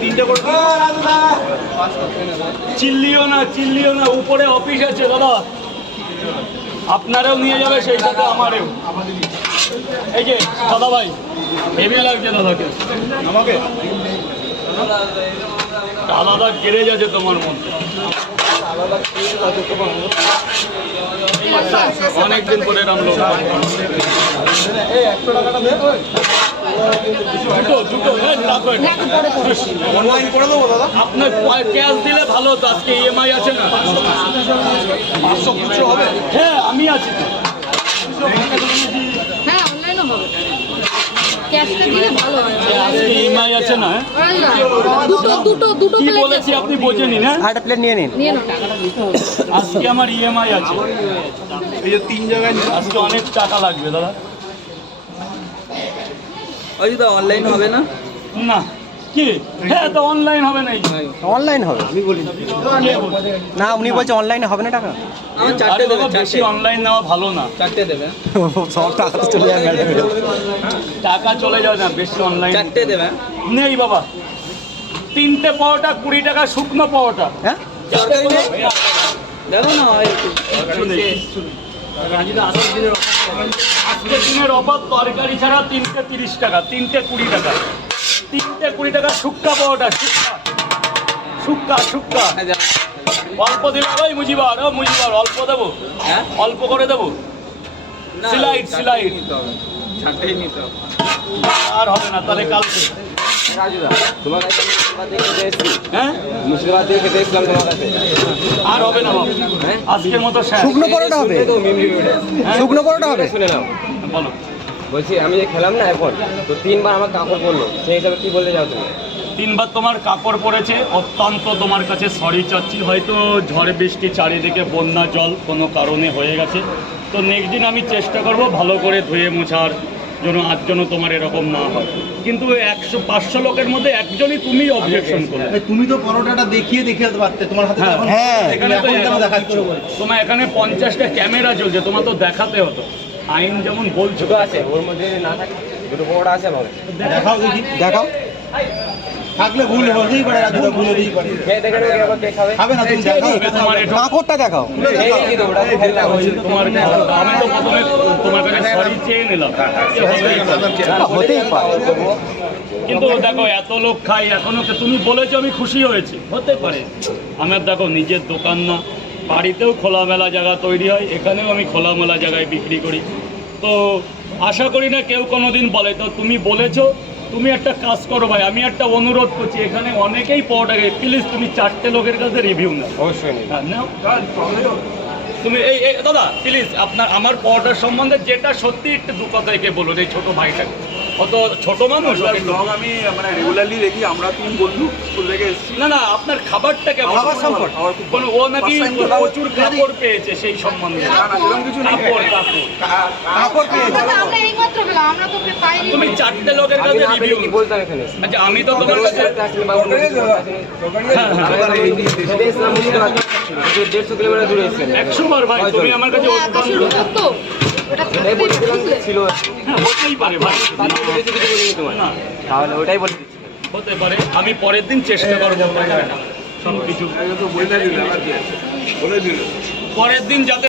তিনটে করে চিল্লিও না চিল্লিও না উপরে অফিস আছে দাদা। আপনারাও নিয়ে যাবে সেই সাথে আমারেও। এই যে দাদা ভাই হেভি লাগছে দাদাকে। আমাকে? আলাদা কেড়ে যাচ্ছে তোমার মধ্যে। অনেকদিন পরে হ্যাঁ, রাখো এটা। অনলাইন করে দেবো দাদা আপনার ক্যাশ দিলে ভালো হতো আজকে ইএমআই আছে না পাঁচশো খুচরো হবে? হ্যাঁ আমি আছি হ্যাঁ অনলাইনও হবে। ক্যাশটা দিলে ভালো হয় আজকে ইএমআই আছে না? দুটো দুটো দুটো কি বলেছি? আপনি বোঝেনি না? প্লেট নিয়ে নিন নিয়ে নাও আজকে আমার ইএমআই আছে এই যে তিন জায়গায় আজকে অনেক টাকা লাগবে দাদা। ওই দাদা অনলাইন হবে না? না। কি? হ্যাঁ তো অনলাইন হবে না অনলাইন হবে? না উনি বলছে অনলাইনে হবে না টাকা। আমার চারটে দেবে বেশি অনলাইন নেওয়া ভালো না। চারটে দেবে। সব টাকা চলে যাবে টাকা চলে যাবে না বেশি অনলাইন চারটে দেবে। নেই বাবা। তিনটে পাওয়াটা কুড়ি টাকা শুকনো পাওয়াটা হ্যাঁ? দেখো না ওই একটু। আজকে দিনের অপর তরকারি ছাড়া তিনটে তিরিশ টাকা তিনটে কুড়ি টাকা। তিনটে কুড়ি টাকা শুক্কা পাওয়াটা শুক্কা। শুক্কা শুক্কা। অল্প দিলে মুজিবার ও মুজিবার অল্প দেবো। হ্যাঁ? অল্প করে দেবো। সিলাইট সিলাইট। আর হবে না তাহলে কালকে। তোমার মুর্শিদাবাদ থেকে খেতে হ্যাঁ মুর্শিদাবাদ এসেছিলাম তোমার কাছে আর হবে না বাবু আজকের মতো শেষ শুকনো পরোটা হবে? শুনলে তো মিমরি ভিডিও শুকনো পরোটা হবে? শুনে নাও বলো বলছি আমি যে খেলাম না এখন তো তিনবার আমার কাপড় পরলো। সেই হিসাবে কি বলতে চাও তুমি? তিনবার তোমার কাপড় পড়েছে অত্যন্ত তোমার কাছে সরি চাচ্ছি। হয়তো ঝড় বৃষ্টি চারিদিকে বন্যা জল কোনো কারণে হয়ে গেছে। তো নেক্সট দিন আমি চেষ্টা করব ভালো করে ধুয়ে মোছার জন্য আর যেন তোমার এরকম না হয়। কিন্তু একশো পাঁচশো লোকের মধ্যে একজনই তুমি অবজেকশন করো তুমি তো পরোটাটা দেখিয়ে দেখিয়ে পারতে তোমার হাতে হ্যাঁ, হ্যাঁ। এখানে তো তোমার এখানে পঞ্চাশটা ক্যামেরা চলছে তোমার তো দেখাতে হতো। আইন যেমন বলছো আছে ওর মধ্যে না থাকে দুটো পরোটা আছে দেখাও দেখি। দেখাও। থাকলে ভুল হতেই পারে রাজু ভুল হতেই পারে। খাবে? না তুমি দেখাও। কাঁকড়টা দেখাও। হতেই পারে। কিন্তু দেখো এত লোক খাই এখনও তুমি বলেছ আমি খুশি হয়েছি। হতে পারে। আমার দেখো নিজের দোকান না। বাড়িতেও খোলামেলা জায়গা তৈরি হয় এখানেও আমি খোলামেলা জায়গায় বিক্রি করি। তো আশা করি না কেউ কোনোদিন বলে। তো তুমি বলেছ তুমি একটা কাজ করো ভাই আমি একটা অনুরোধ করছি এখানে অনেকেই পাওয়াটাকে প্লিজ তুমি চারটে লোকের কাছে রিভিউ নাও। অবশ্যই নেই হ্যাঁ, নাও। তুমি এই দাদা প্লিজ আপনার আমার পাওয়াটার সম্বন্ধে যেটা সত্যি একটু দু কথা একে বলুন এই ছোট ভাইটাকে। অত ছোট মানুষ? ব্লগ আমি মানে রেগুলারলি দেখি আমরা তিন বন্ধু স্কুল থেকে এসেছি। না না আপনার খাবারটা কেমন? খাবার সম্পর্কে? বলুন, ও নাকি প্রচুর কাপড় পেয়েছে সেই সম্বন্ধে। না না কিছু নেই। কাপড় কাপড়। পেয়েছে। আমরা এইমাত্র পেলাম আমরা তো পাইনি। তুমি চারটে লোকের আমি কাছে রিভিউ কি বলতাম এখানে? আচ্ছা আমি তো তোমার কাছে। দেড়শো কিলোমিটার দূরে একশো বার ভাই তুমি আমার কাছে হ্যাঁ, ছিল হ্যাঁ, হতেই পারে কিছু তাহলে ওটাই বলে হতে পারে। আমি পরের দিন চেষ্টা করব সব কিছু তো বলে দিল আর কি আছে? বলে দিল পরের দিন যাতে